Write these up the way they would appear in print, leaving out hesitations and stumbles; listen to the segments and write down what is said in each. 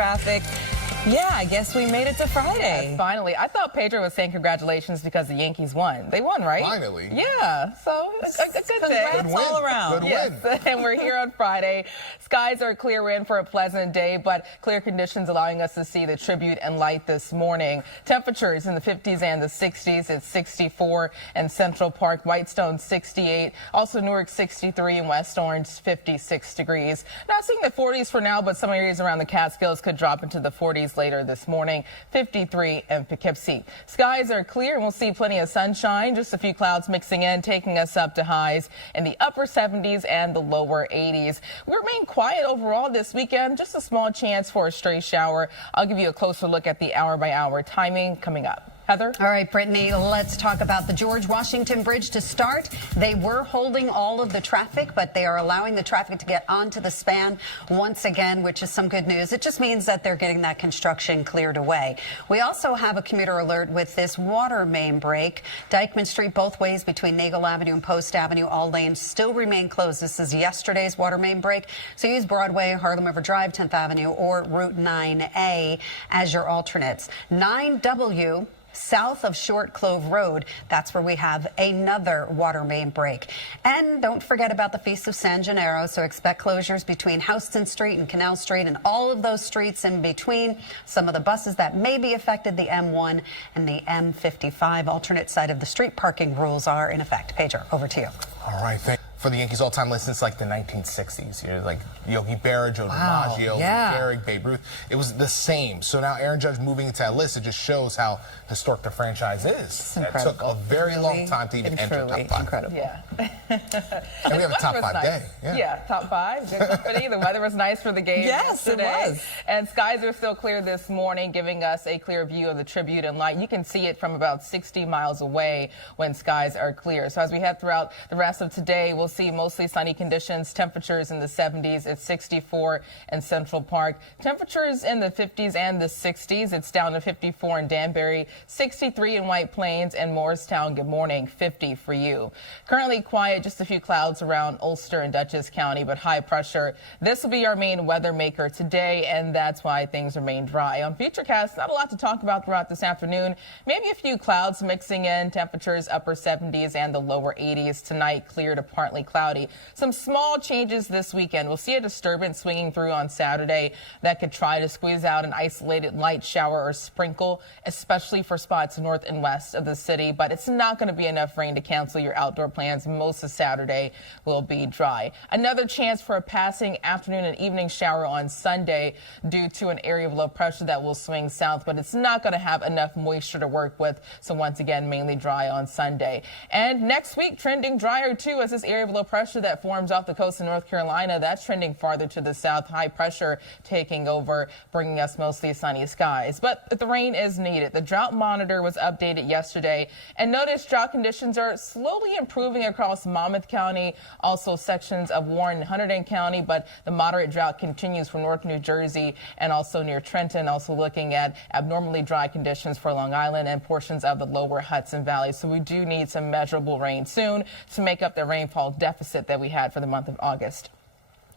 traffic. Yeah, I guess we made it to Friday. Yeah, finally. I thought Pedro was saying congratulations because the Yankees won. They won, right? Finally. Yeah, so a good day. Congrats all around. Good win. And we're here on Friday. Skies are clear in for a pleasant day, but clear conditions allowing us to see the tribute and light this morning. Temperatures in the 50s and the 60s. It's 64 in Central Park, Whitestone 68, also Newark 63, and West Orange 56 degrees. Not seeing the 40s for now, but some areas around the Catskills could drop into the 40s later this morning. 53 in Poughkeepsie. Skies are clear and we'll see plenty of sunshine. Just a few clouds mixing in, taking us up to highs in the upper 70s and the lower 80s. We remain quiet overall this weekend. Just a small chance for a stray shower. I'll give you a closer look at the hour-by-hour timing coming up. Heather? All right, Brittany, let's talk about the George Washington Bridge to start. They were holding all of the traffic, but they are allowing the traffic to get onto the span once again, which is some good news. It just means that they're getting that construction cleared away. We also have a commuter alert with this water main break. Dyckman Street both ways between Nagle Avenue and Post Avenue. All lanes still remain closed. This is yesterday's water main break. So use Broadway, Harlem River Drive, 10th Avenue, or Route 9A as your alternates. 9W. South of Short Clove Road, that's where we have another water main break. And don't forget about the Feast of San Gennaro, so expect closures between Houston Street and Canal Street and all of those streets in between. Some of the buses that may be affected, the M1 and the M55. Alternate side of the street parking rules are in effect. Pedro, over to you. All right, thank you. For the Yankees all-time list since like the 1960s, you know, like Yogi Berra, Joe DiMaggio, Gehrig, Babe Ruth. It was the same. So now Aaron Judge moving into that list, it just shows how historic the franchise is. It took a very long time to even enter top 5. Incredible. Yeah. And we have a top 5 day. Yeah, top 5. Good company. The weather was nice for the game yesterday. It was. And skies are still clear this morning, giving us a clear view of the tribute and light. You can see it from about 60 miles away when skies are clear. So as we head throughout the rest of today, we'll see mostly sunny conditions, temperatures in the 70s. It's 64 in Central Park. Temperatures in the 50s and the 60s. It's down to 54 in Danbury, 63 in White Plains and Morristown. Good morning, 50 for you. Currently quiet, just a few clouds around Ulster and Dutchess County, but high pressure. This will be our main weather maker today, and that's why things remain dry. On Futurecast, not a lot to talk about throughout this afternoon. Maybe a few clouds mixing in, temperatures upper 70s and the lower 80s. Tonight, clear to partly cloudy. Some small changes this weekend. We'll see a disturbance swinging through on Saturday that could try to squeeze out an isolated light shower or sprinkle, especially for spots north and west of the city. But it's not going to be enough rain to cancel your outdoor plans. Most of Saturday will be dry. Another chance for a passing afternoon and evening shower on Sunday due to an area of low pressure that will swing south, but it's not going to have enough moisture to work with. So once again, mainly dry on Sunday. And next week, trending drier too, as this area of low pressure that forms off the coast of North Carolina, that's trending farther to the south. High pressure taking over, bringing us mostly sunny skies. But the rain is needed. The drought monitor was updated yesterday, and notice drought conditions are slowly improving across Monmouth County, also sections of Warren and Hunterdon County, but the moderate drought continues from North New Jersey and also near Trenton. Also looking at abnormally dry conditions for Long Island and portions of the lower Hudson Valley. So we do need some measurable rain soon to make up the rainfall deficit that we had for the month of August.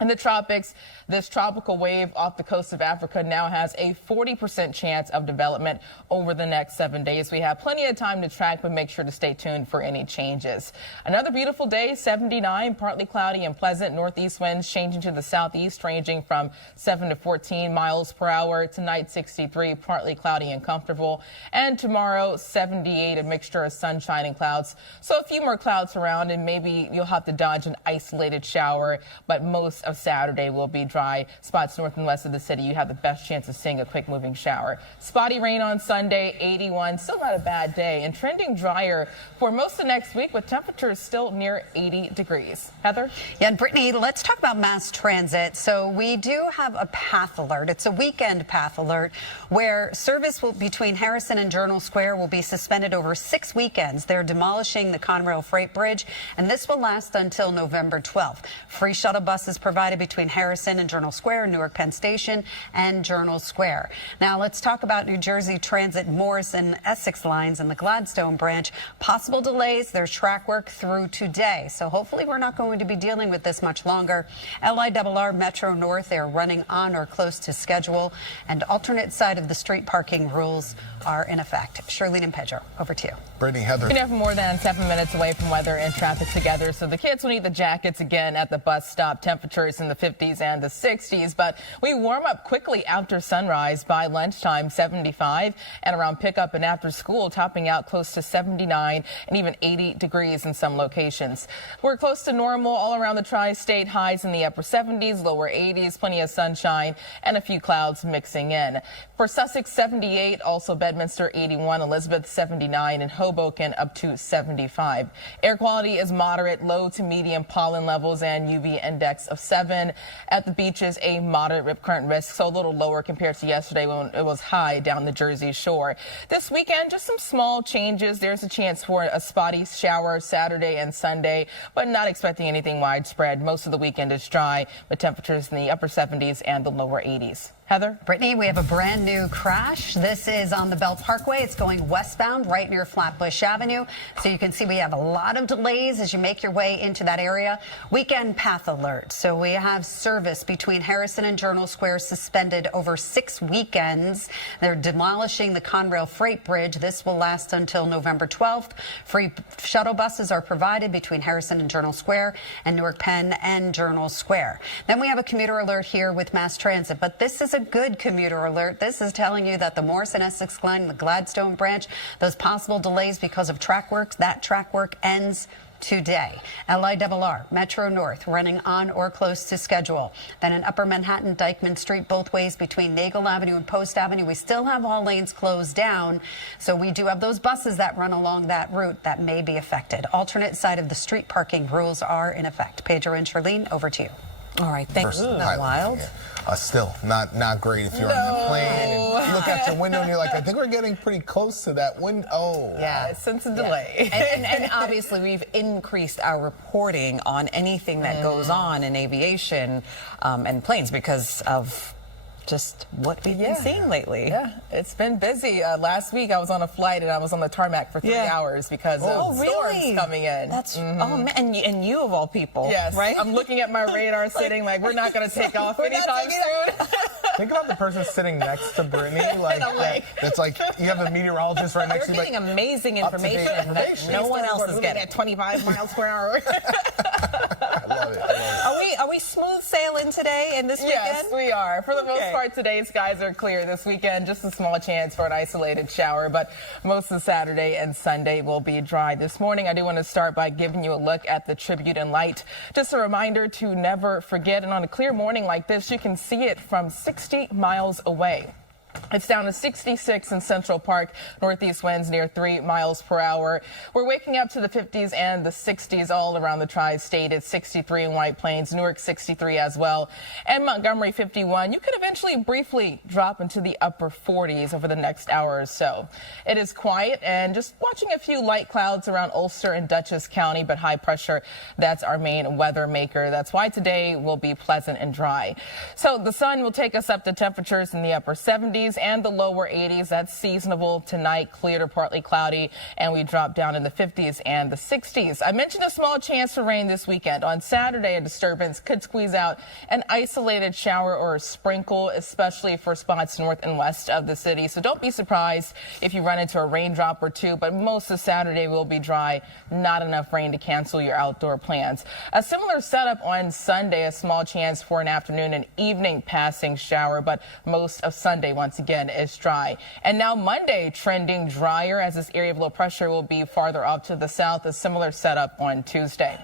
In the tropics, this tropical wave off the coast of Africa now has a 40% chance of development over the next 7 days. We have plenty of time to track, but make sure to stay tuned for any changes. Another beautiful day, 79, partly cloudy and pleasant. Northeast winds changing to the southeast, ranging from 7 to 14 miles per hour. Tonight, 63, partly cloudy and comfortable. And tomorrow, 78, a mixture of sunshine and clouds. So a few more clouds around, and maybe you'll have to dodge an isolated shower, but most of Saturday will be dry. Spots north and west of the city, you have the best chance of seeing a quick moving shower. Spotty rain on Sunday, 81. Still not a bad day, and trending drier for most of next week with temperatures still near 80 degrees. Heather? Yeah, and Brittany, let's talk about mass transit. So we do have a path alert. It's a weekend path alert where service between Harrison and Journal Square will be suspended over 6 weekends. They're demolishing the Conrail Freight Bridge, and this will last until November 12th. Free shuttle buses provided provided between Harrison and Journal Square, Newark Penn Station, and Journal Square. Now let's talk about New Jersey Transit Morris and Essex lines and the Gladstone branch. Possible delays. There's track work through today, so hopefully we're not going to be dealing with this much longer. LIRR Metro North, they're running on or close to schedule, and alternate side of the street parking rules are in effect. Shirlene and Pedro, over to you. Brittany, Heather. We have more than 7 minutes away from weather and traffic together, so the kids will need the jackets again at the bus stop. Temperatures in the 50s and the 60s, but we warm up quickly after sunrise. By lunchtime, 75, and around pickup and after school, topping out close to 79 and even 80 degrees in some locations. We're close to normal all around the tri-state. Highs in the upper 70s, lower 80s, plenty of sunshine and a few clouds mixing in. For Sussex, 78, also Bedminster 81, Elizabeth 79, and Hoboken up to 75. Air quality is moderate, low to medium pollen levels and UV index of 7. At the beaches, a moderate rip current risk, so a little lower compared to yesterday when it was high down the Jersey Shore. This weekend, just some small changes. There's a chance for a spotty shower Saturday and Sunday, but not expecting anything widespread. Most of the weekend is dry, with temperatures in the upper 70s and the lower 80s. Heather? Brittany, we have a brand new crash. This is on the Bell Parkway. It's going westbound right near Flatbush Avenue. So you can see we have a lot of delays as you make your way into that area. Weekend path alert. So we have service between Harrison and Journal Square suspended over 6 weekends. They're demolishing the Conrail Freight Bridge. This will last until November 12th. Free shuttle buses are provided between Harrison and Journal Square and Newark Penn and Journal Square. Then we have a commuter alert here with Mass Transit, but this is a good commuter alert. This is telling you that the Morris and Essex line and the Gladstone branch, those possible delays because of track work, that track work ends today. LIRR Metro North running on or close to schedule. Then in Upper Manhattan, Dyckman Street both ways between Nagel Avenue and Post Avenue, we still have all lanes closed down. So we do have those buses that run along that route that may be affected. Alternate side of the street parking rules are in effect. Pedro and Charlene, over to you. All right, thanks. Isn't that wild? Still not great if you're on the plane and you look out your window and you're like, I think we're getting pretty close to that window. Oh. Yeah, since a delay. And obviously we've increased our reporting on anything that goes on in aviation and planes because of just what we've been seeing lately. Yeah, it's been busy. Last week I was on a flight and I was on the tarmac for 3 hours because of storms coming in. That's oh man, and you of all people. Yes, right? I'm looking at my radar sitting like we're not going to take off anytime soon. Think about the person sitting next to Brittany. It's like you have a meteorologist right next to you. You're getting amazing information that no one else is getting. At 25 miles per hour. I love it. Are we smooth sailing today and this weekend? Yes, we are. For the most part, today skies are clear. This weekend, just a small chance for an isolated shower, but most of Saturday and Sunday will be dry. This morning, I do want to start by giving you a look at the tribute in light. Just a reminder to never forget, and on a clear morning like this, you can see it from 60 miles away. It's down to 66 in Central Park. Northeast winds near 3 miles per hour. We're waking up to the 50s and the 60s all around the tri-state. It's 63 in White Plains, Newark 63 as well, and Montgomery 51. You could eventually briefly drop into the upper 40s over the next hour or so. It is quiet and just watching a few light clouds around Ulster and Dutchess County, but high pressure, that's our main weather maker. That's why today will be pleasant and dry. So the sun will take us up to temperatures in the upper 70s and the lower 80s. That's seasonable tonight, clear to partly cloudy, and we drop down in the 50s and the 60s. I mentioned a small chance for rain this weekend. On Saturday, a disturbance could squeeze out an isolated shower or a sprinkle, especially for spots north and west of the city. So don't be surprised if you run into a raindrop or two, but most of Saturday will be dry, not enough rain to cancel your outdoor plans. A similar setup on Sunday, a small chance for an afternoon and evening passing shower, but most of Sunday once again is dry. And now Monday trending drier as this area of low pressure will be farther off to the south. A similar setup on Tuesday.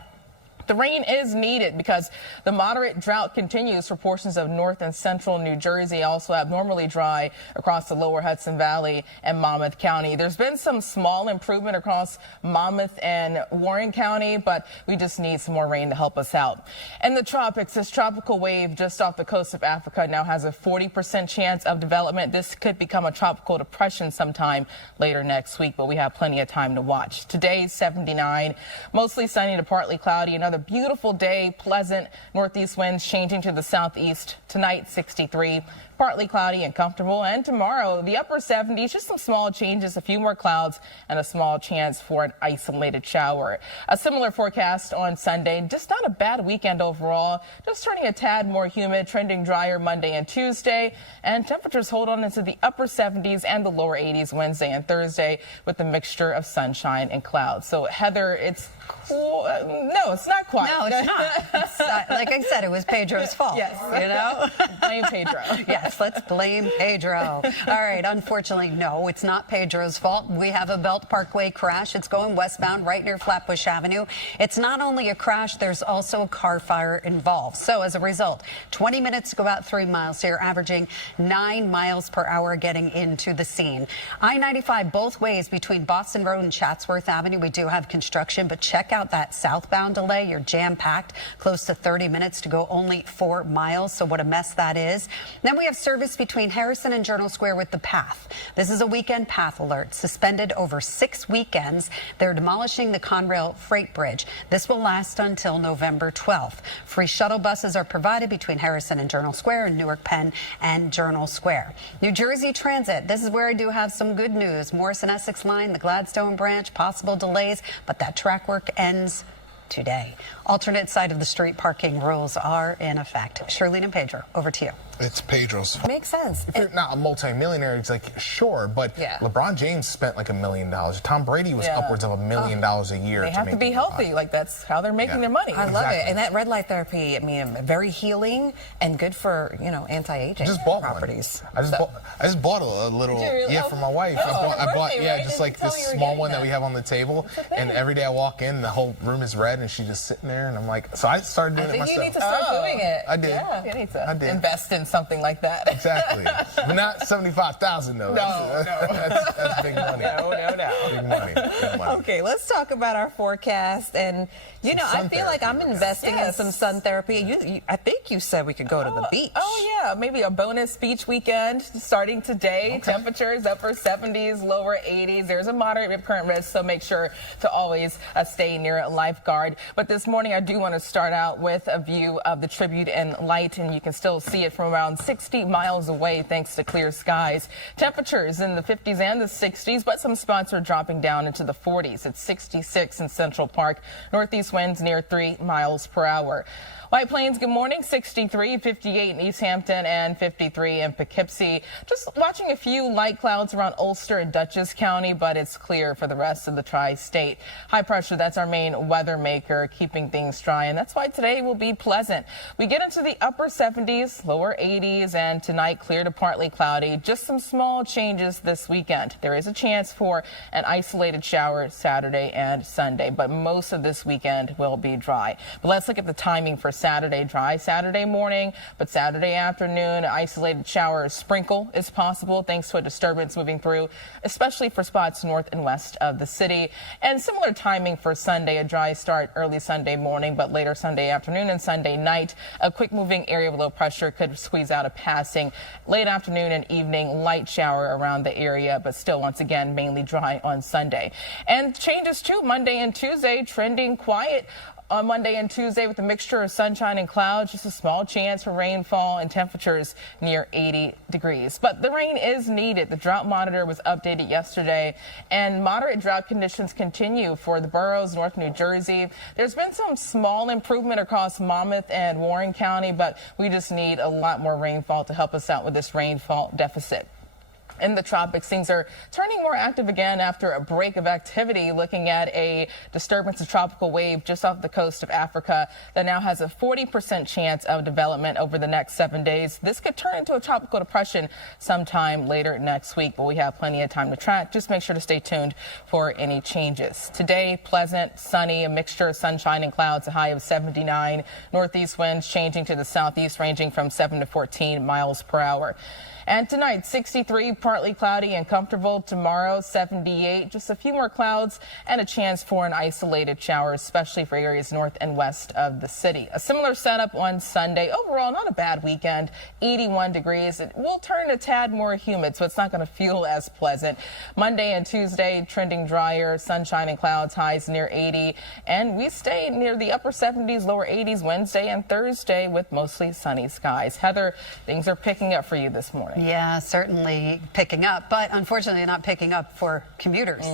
The rain is needed because the moderate drought continues for portions of north and central New Jersey, also abnormally dry across the lower Hudson Valley and Monmouth County. There's been some small improvement across Monmouth and Warren County, but we just need some more rain to help us out. In the tropics, this tropical wave just off the coast of Africa now has a 40% chance of development. This could become a tropical depression sometime later next week, but we have plenty of time to watch. Today, 79, mostly sunny to partly cloudy. Another another beautiful day, pleasant northeast winds changing to the southeast. Tonight, 63. Partly cloudy and comfortable. And tomorrow, the upper 70s, just some small changes, a few more clouds, and a small chance for an isolated shower. A similar forecast on Sunday. Just not a bad weekend overall. Just turning a tad more humid, trending drier Monday and Tuesday. And temperatures hold on into the upper 70s and the lower 80s Wednesday and Thursday with a mixture of sunshine and clouds. So, Heather, it's cool. No, it's not quite. No, it's not. It's, like I said, it was Pedro's fault. Yes. You know? Blame Pedro. Yes, let's blame Pedro. All right, unfortunately, no, it's not Pedro's fault. We have a Belt Parkway crash. It's going westbound right near Flatbush Avenue. It's not only a crash, there's also a car fire involved. So as a result, 20 minutes to go about 3 miles here, averaging 9 miles per hour getting into the scene. I-95 both ways between Boston Road and Chatsworth Avenue. We do have construction, but check out that southbound delay. You're jam-packed, close to 30 minutes to go, only 4 miles. So what a mess that is. Then we have service between Harrison and Journal Square with the path. This is a weekend path alert suspended over 6 weekends. They're demolishing the Conrail Freight Bridge. This will last until November 12th. Free shuttle buses are provided between Harrison and Journal Square and Newark Penn and Journal Square. New Jersey Transit. This is where I do have some good news. Morrison Essex line, the Gladstone branch, possible delays, but that track work ends today. Alternate side of the street parking rules are in effect. Shirley and Pedro, over to you. It's Pedro's. Makes sense. If you're not a multi-millionaire, it's like, sure, but Yeah. LeBron James spent like $1 million. Tom Brady was upwards of $1 million a year. They have to be healthy. Like, that's how they're making their money. I love it. Exactly. And that red light therapy, I mean, very healing and good for, anti-aging Just bought properties. one. I just bought a little, Did you really? for my wife. Oh, I bought birthday, yeah, right? just They like tell this me you were small getting one that that. we have on the table. And every day I walk in, the whole room is red, and she's just sitting there, and I'm like, so I started doing I it think myself. you need to start doing it. I did. Yeah, you need to I did. invest in something like that. Exactly, but not $75,000 though. That's big money. No. Big money. Big money. Okay, let's talk about our forecast. And, I sun feel like I'm therapy. investing in Yes. some sun therapy. I think you said we could go to the beach. Oh, yeah. Maybe a bonus beach weekend starting today. Temperatures upper 70s, lower 80s. There's a moderate current risk, so make sure to always stay near a lifeguard. But this morning, I do want to start out with a view of the Tribute in Light, and you can still see it from around 60 miles away thanks to clear skies. Temperatures in the 50s and the 60s, but some spots are dropping down into the 40s. It's 66 in Central Park. Northeast winds near 3 miles per hour. White Plains, good morning. 63, 58 in East Hampton, and 53 in Poughkeepsie. Just watching a few light clouds around Ulster and Dutchess County, but it's clear for the rest of the tri-state. High pressure, that's our main weather maker, keeping things dry, and that's why today will be pleasant. We get into the upper 70s, lower 80s, and tonight clear to partly cloudy. Just some small changes this weekend. There is a chance for an isolated shower Saturday and Sunday, but most of this weekend will be dry. But let's look at the timing for Saturday. Dry Saturday morning, but Saturday afternoon, isolated shower sprinkle is possible thanks to a disturbance moving through, especially for spots north and west of the city. And similar timing for Sunday, a dry start early Sunday morning, but later Sunday afternoon and Sunday night. A quick moving area of low pressure could squeeze out a passing late afternoon and evening light shower around the area, but still once again mainly dry on Sunday. And changes too Monday and Tuesday, trending quiet on Monday and Tuesday with a mixture of sunshine and clouds, just a small chance for rainfall and temperatures near 80 degrees. But the rain is needed. The drought monitor was updated yesterday, and moderate drought conditions continue for the boroughs, North New Jersey. There's been some small improvement across Monmouth and Warren County, but we just need a lot more rainfall to help us out with this rainfall deficit. In the tropics, things are turning more active again after a break of activity, looking at a disturbance, a tropical wave just off the coast of Africa that now has a 40% chance of development over the next 7 days. This could turn into a tropical depression sometime later next week, but we have plenty of time to track. Just make sure to stay tuned for any changes. Today, pleasant, sunny, a mixture of sunshine and clouds, a high of 79. Northeast winds changing to the southeast, ranging from 7 to 14 miles per hour. And tonight, 63, partly cloudy and comfortable. Tomorrow, 78. Just a few more clouds and a chance for an isolated shower, especially for areas north and west of the city. A similar setup on Sunday. Overall, not a bad weekend. 81 degrees. It will turn a tad more humid, so it's not going to feel as pleasant. Monday and Tuesday, trending drier, sunshine and clouds, highs near 80. And we stay near the upper 70s, lower 80s Wednesday and Thursday with mostly sunny skies. Heather, things are picking up for you this morning. Yeah, certainly picking up, but unfortunately not picking up for commuters.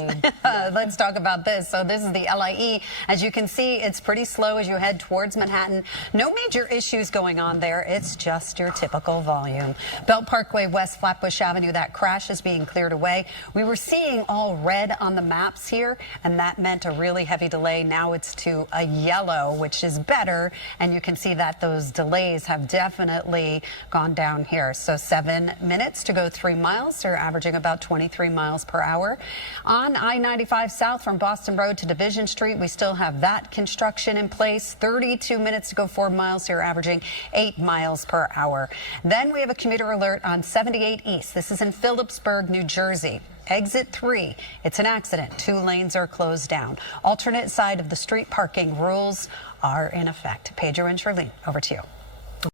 Let's talk about this. So this is the LIE. As you can see, it's pretty slow as you head towards Manhattan. No major issues going on there. It's just your typical volume. Belt Parkway West, Flatbush Avenue, that crash is being cleared away. We were seeing all red on the maps here, and that meant a really heavy delay. Now it's to a yellow, which is better, and you can see that those delays have definitely gone down here. So 7 minutes to go 3 miles. They're averaging about 23 miles per hour. On I-95 South from Boston Road to Division Street, we still have that construction in place. 32 minutes to go 4 miles. They're averaging 8 miles per hour. Then we have a commuter alert on 78 East. This is in Phillipsburg, New Jersey. Exit 3. It's an accident. 2 lanes are closed down. Alternate side of the street parking rules are in effect. Pedro and Charlene, over to you.